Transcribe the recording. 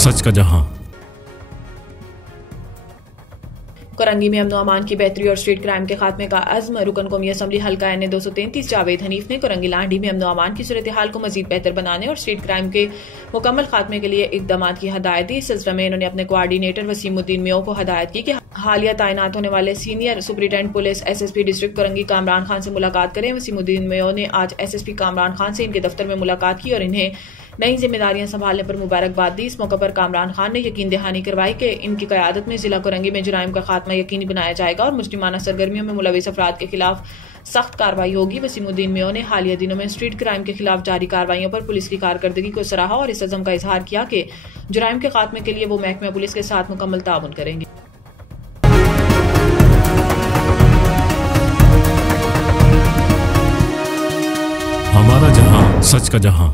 सच का जहां। कोरंगी में अमन अमान की बेहतरी और स्ट्रीट क्राइम के खात्मे का अज़्म। रुकन कौमी असम्बली हल्का एन 233 जावेद हनीफ ने कोरंगी लांडी में अमन अमान की सूरत हाल को मजीद बेहतर बनाने और स्ट्रीट क्राइम के मुकम्मल खात्मे के लिए इकदाम की हदायत दी। इस सिलसिले में इन्होंने अपने कोआर्डिनेटर वसीमुद्दीन मियो को हदायत की कि हालिया तैनात होने वाले senior superintendent police SSP district Korangi Kamran Khan से मुलाकात करें। वसीमुद्दीन मियो ने आज SSP कामरान खान से इनके दफ्तर में मुलाकात की और इन्हें नई जिम्मेदारियां संभालने पर मुबारकबाद दी। इस मौके पर कामरान खान ने यकीन दहानी करवाई कि इनकी क़यादत में जिला कोरंगी में जुराइम का खात्मा यकीनी बनाया जाएगा और मुजरिमाना सरगर्मियों में मुलविस अफराद के खिलाफ सख्त कार्रवाई होगी। वसीमुद्दीन मियो ने हालिया दिनों में स्ट्रीट क्राइम के खिलाफ जारी कार्रवाइयों पर पुलिस की कारकर्दगी को सराहा और इस अज़म का इजहार किया कि जुराइम के खात्मे के लिए वो महकमा पुलिस के साथ मुकम्मल ताउन करेंगे। हमारा जहां, सच का जहां।